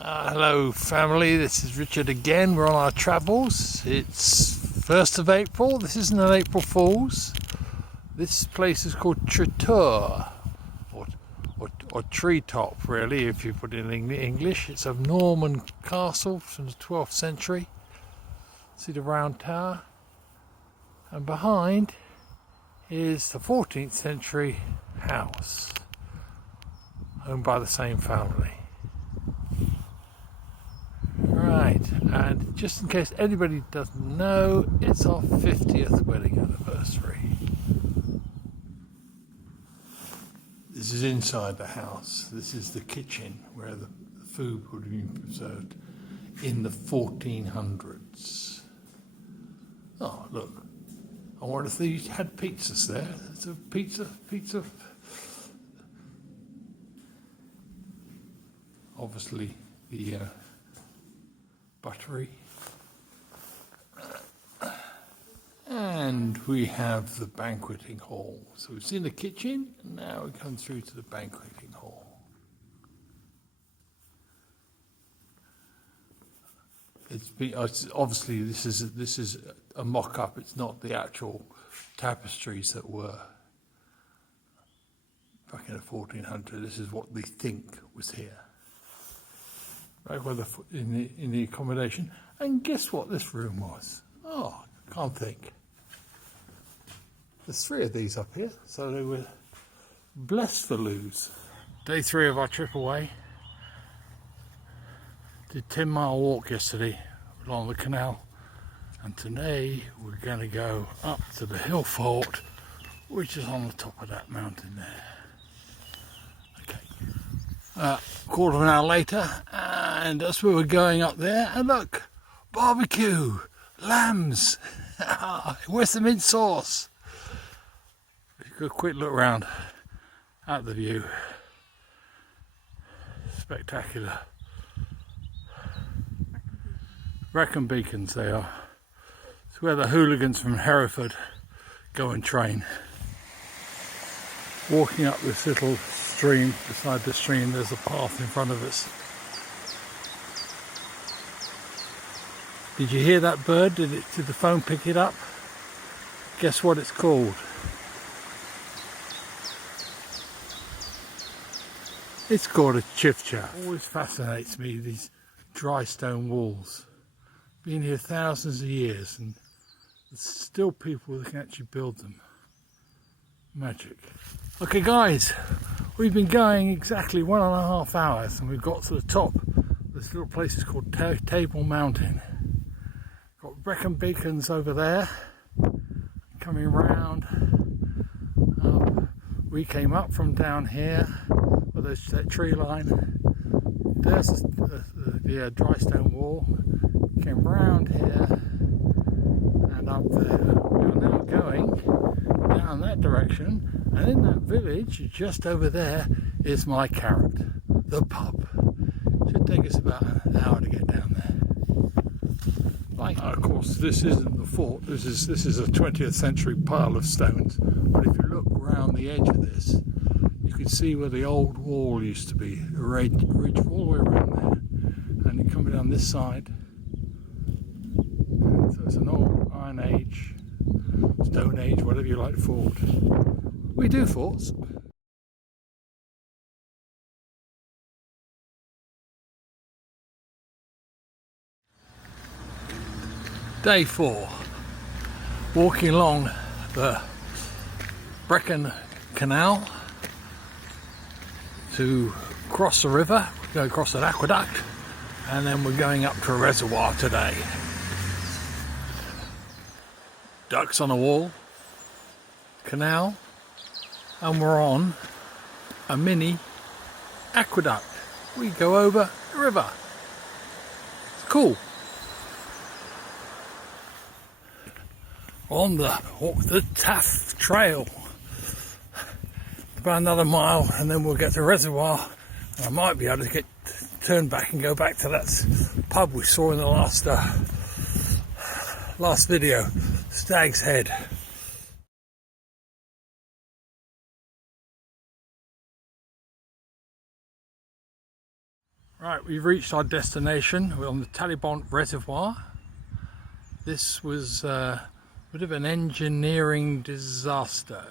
Hello family, this is Richard again. We're on our travels. It's 1st of April. This isn't an April Fool's. This place is called Tretour, or Treetop really, if you put it in English. It's a Norman castle from the 12th century. See the round tower? And behind is the 14th century house, owned by the same family. Right, and just in case anybody doesn't know, it's our 50th wedding anniversary. This is inside the house. This is the kitchen where the food would have been preserved in the 1400s. Oh, look. I wonder if they had pizzas there. It's a pizza. Obviously, the buttery. And we have the banqueting hall. So we've seen the kitchen, and now we come through to the banqueting hall. Obviously this is a mock-up. It's not the actual tapestries that were back in the 1400s. This is what they think was here. Right, well, in the accommodation. And guess what this room was? Oh, I can't think. There's 3 of these up here, so they were blessed for lose. Day 3 of our trip away. Did 10-mile walk yesterday along the canal, and today we're going to go up to the hill fort, which is on the top of that mountain there. Okay. Quarter of an hour later, and as we were going up there, and look, barbecue, lambs, where's the mint sauce? A quick look round at the view. Spectacular. Brecon Beacons they are. It's where the hooligans from Hereford go and train. Walking up this little stream, beside the stream there's a path in front of us. Did you hear that bird? Did the phone pick it up? Guess what it's called? It's called a chiffchaff. Always fascinates me, these dry stone walls. Been here thousands of years and there's still people that can actually build them. Magic. Okay guys, we've been going exactly 1.5 hours and we've got to the top. This little place is called Table Mountain. Got Brecon Beacons over there, coming round up. We came up from down here. There's that tree line. There's the dry stone wall. Came round here and up there. We are now going down that direction, and in that village just over there is my carrot, the pub. Should take us about an hour to get down there. Right. Of course, this isn't the fort. This is a 20th century pile of stones. But if you look round the edge of this, you can see where the old wall used to be, a ridge all the way around there, and you come down this side, and so it's an old Iron Age, Stone Age, whatever you like, fort. We do forts. Day 4, walking along the Brecon Canal to cross the river. We're going across an aqueduct, and then we're going up to a reservoir today. Ducks on a wall, canal, and we're on a mini aqueduct. We go over the river. It's cool. On the Taff Trail. About another mile and then we'll get to the reservoir, and I might be able to turn back and go back to that pub we saw in the last video, Stag's Head. Right, we've reached our destination. We're on the Talibont Reservoir. This was a bit of an engineering disaster.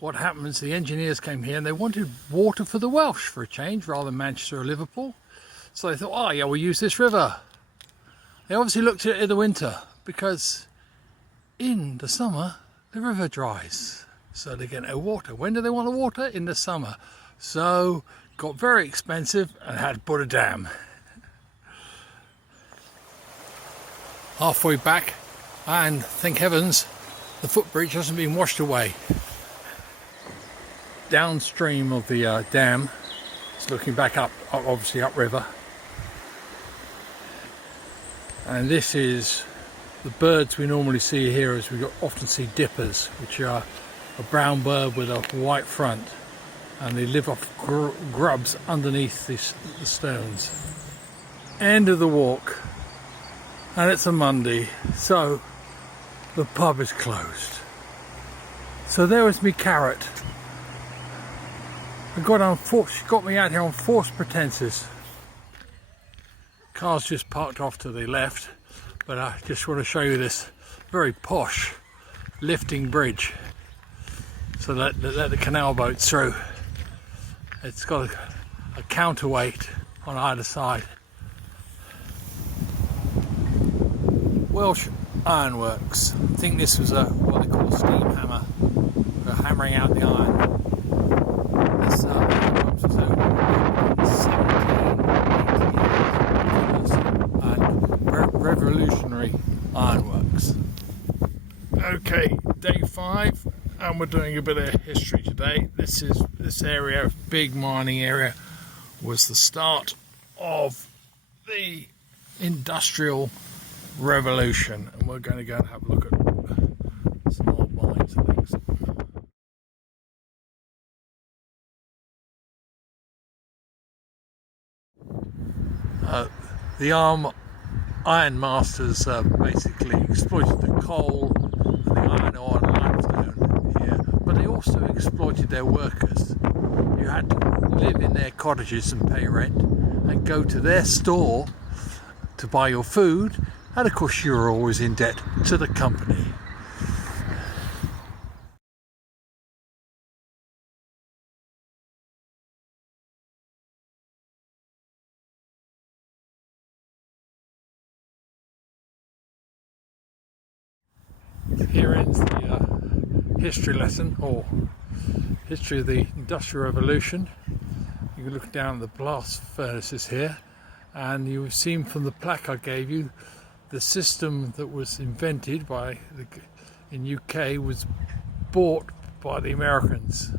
What happens, the engineers came here and they wanted water for the Welsh for a change rather than Manchester or Liverpool. So they thought, oh yeah, we'll use this river. They obviously looked at it in the winter because in the summer the river dries. So they get no water. When do they want the water? In the summer. So got very expensive and had to put a dam. Halfway back, and thank heavens the footbridge hasn't been washed away. Downstream of the dam, it's looking back up, obviously upriver, and this is the birds we normally see here. As we often see dippers, which are a brown bird with a white front, and they live off grubs underneath the stones. End of the walk, and it's a Monday, so the pub is closed. So there was me Carrot. She got me out here on false pretenses. Car's just parked off to the left, but I just want to show you this very posh lifting bridge so that let the canal boats through. It's got a counterweight on either side. Welsh Ironworks. I think this was what they call a steam hammer for hammering out the iron. This was over 1788 and revolutionary ironworks. Okay, day 5, and we're doing a bit of history today. This area, big mining area, was the start of the Industrial Revolution, and we're going to go and have a look at some old mines and things. The iron masters basically exploited the coal and the iron ore and limestone here, but they also exploited their workers. You had to live in their cottages and pay rent and go to their store to buy your food, and of course you were always in debt to the company. Here ends the history lesson, or history of the Industrial Revolution. You can look down at the blast furnaces here, and you've seen from the plaque I gave you, the system that was invented in UK was bought by the Americans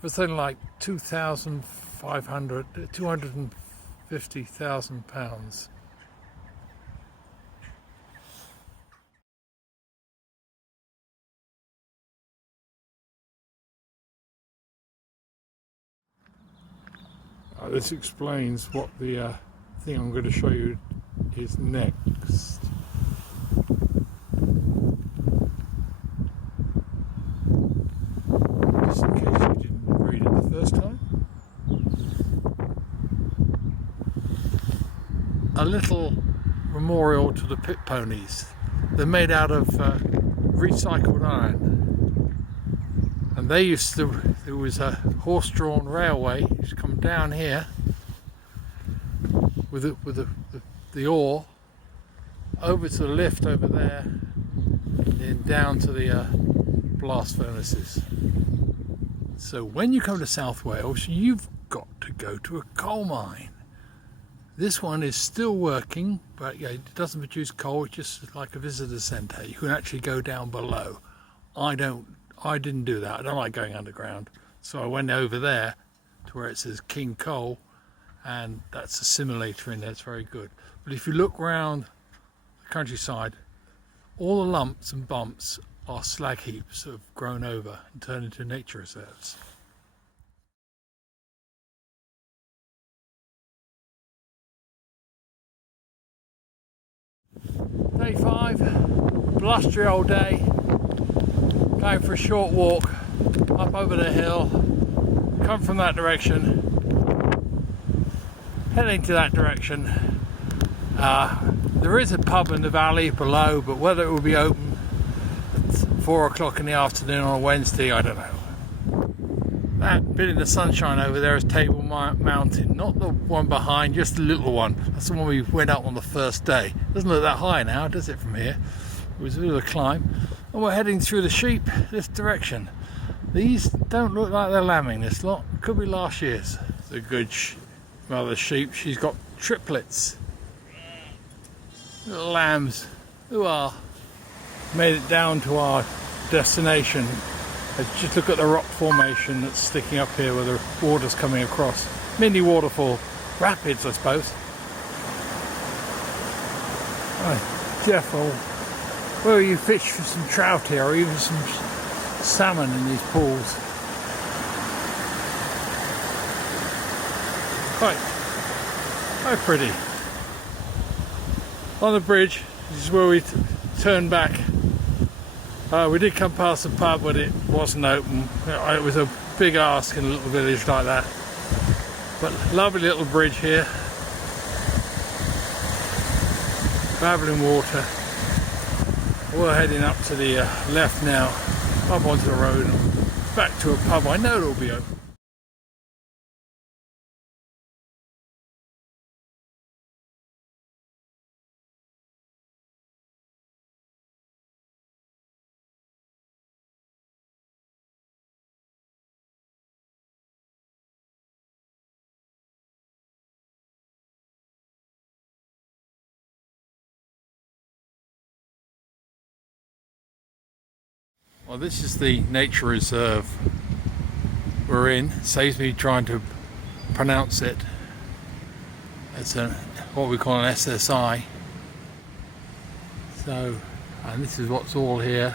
for something like £250,000. This explains what the thing I'm going to show you is next. Just in case you didn't read it the first time. A little memorial to the pit ponies. They're made out of recycled iron. And there was a horse-drawn railway used to come down here with the ore over to the lift over there, and then down to the blast furnaces. So when you come to South Wales, you've got to go to a coal mine. This one is still working, but yeah, it doesn't produce coal. It's just like a visitor centre. You can actually go down below. I didn't do that. I don't like going underground. So I went over there to where it says King Coal, and that's a simulator in there. It's very good. But if you look around the countryside, all the lumps and bumps are slag heaps that have grown over and turned into nature reserves. Day 5, blustery old day. Going for a short walk up over the hill, come from that direction, heading to that direction. There is a pub in the valley below, but whether it will be open at 4 o'clock in the afternoon on a Wednesday, I don't know. That bit in the sunshine over there is Table Mountain, not the one behind, just the little one. That's the one we went up on the first day. Doesn't look that high now, does it, from here? It was a bit of a climb. And we're heading through the sheep this direction. These don't look like they're lambing, this lot. Could be last year's. It's a good mother sheep. She's got triplets. Little lambs who are made it down to our destination. Just look at the rock formation that's sticking up here where the water's coming across. Mini waterfall, rapids I suppose. Jeff, well, you fish for some trout here or even some salmon in these pools. Quite pretty. On the bridge, this is where we turn back. We did come past the pub, but it wasn't open. It was a big ask in a little village like that. But lovely little bridge here. Babbling water. We're heading up to the left now, up onto the road, and back to a pub. I know it'll be open. Well, this is the nature reserve we're in. Saves me trying to pronounce it. It's what we call an SSI. So, and this is what's all here.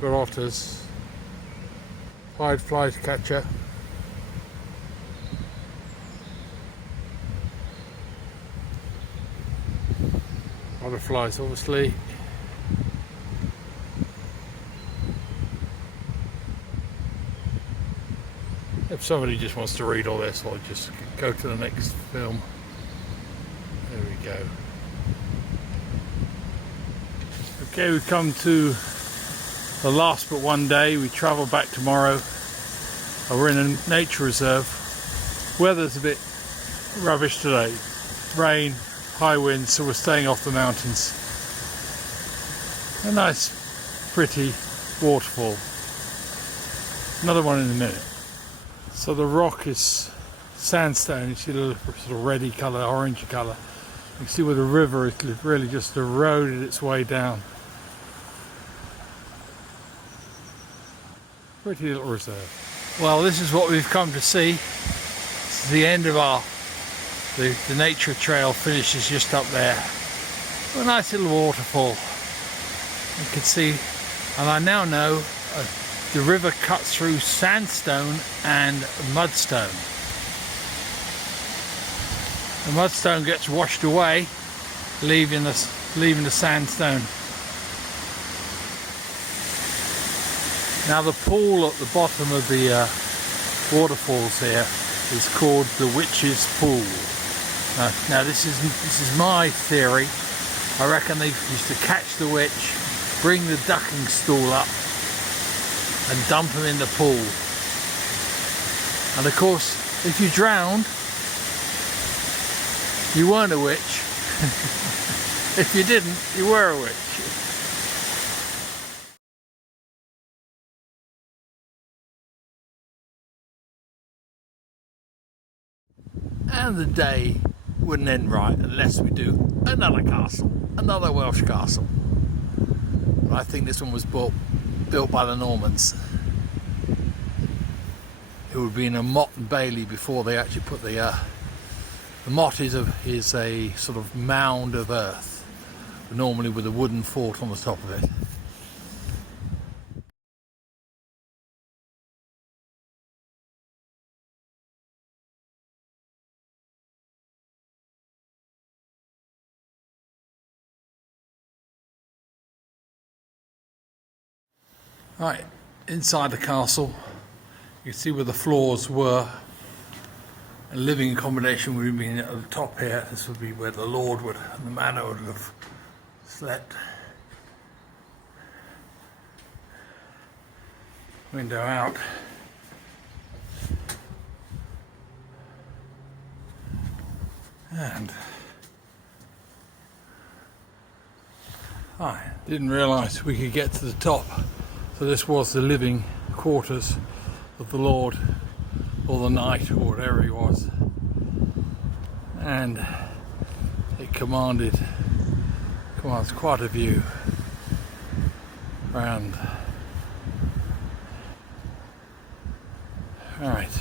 Got otters, pied flycatcher. Butterflies, obviously. If somebody just wants to read all this, I'll just go to the next film. There we go. Okay, we've come to the last but one day. We travel back tomorrow. We're in a nature reserve. Weather's a bit rubbish today. Rain, high winds, so we're staying off the mountains. A nice, pretty waterfall. Another one in a minute. So the rock is sandstone. You see the sort of reddy colour, orangey colour. You can see where the river is really just eroded its way down. Pretty little reserve. Well, this is what we've come to see. This is the end of the nature trail finishes just up there. A nice little waterfall. You can see, and I now know the river cuts through sandstone and mudstone. The mudstone gets washed away, leaving the sandstone. Now the pool at the bottom of the waterfalls here is called the Witch's Pool. Now this is my theory. I reckon they used to catch the witch, bring the ducking stool up and dump him in the pool. And of course, if you drowned, you weren't a witch. If you didn't, you were a witch. And the day wouldn't end right unless we do another castle, another Welsh castle. But I think this one was built by the Normans. It would be in a motte and bailey before they actually put the motte is a sort of mound of earth, normally with a wooden fort on the top of it. Right, inside the castle, You can see where the floors were. A living accommodation would have been at the top here. This would be where the Lord would, and the manor would have slept. Window out. And I didn't realise we could get to the top. So this was the living quarters of the Lord, or the knight, or whatever he was. And it commands quite a view around. Alright.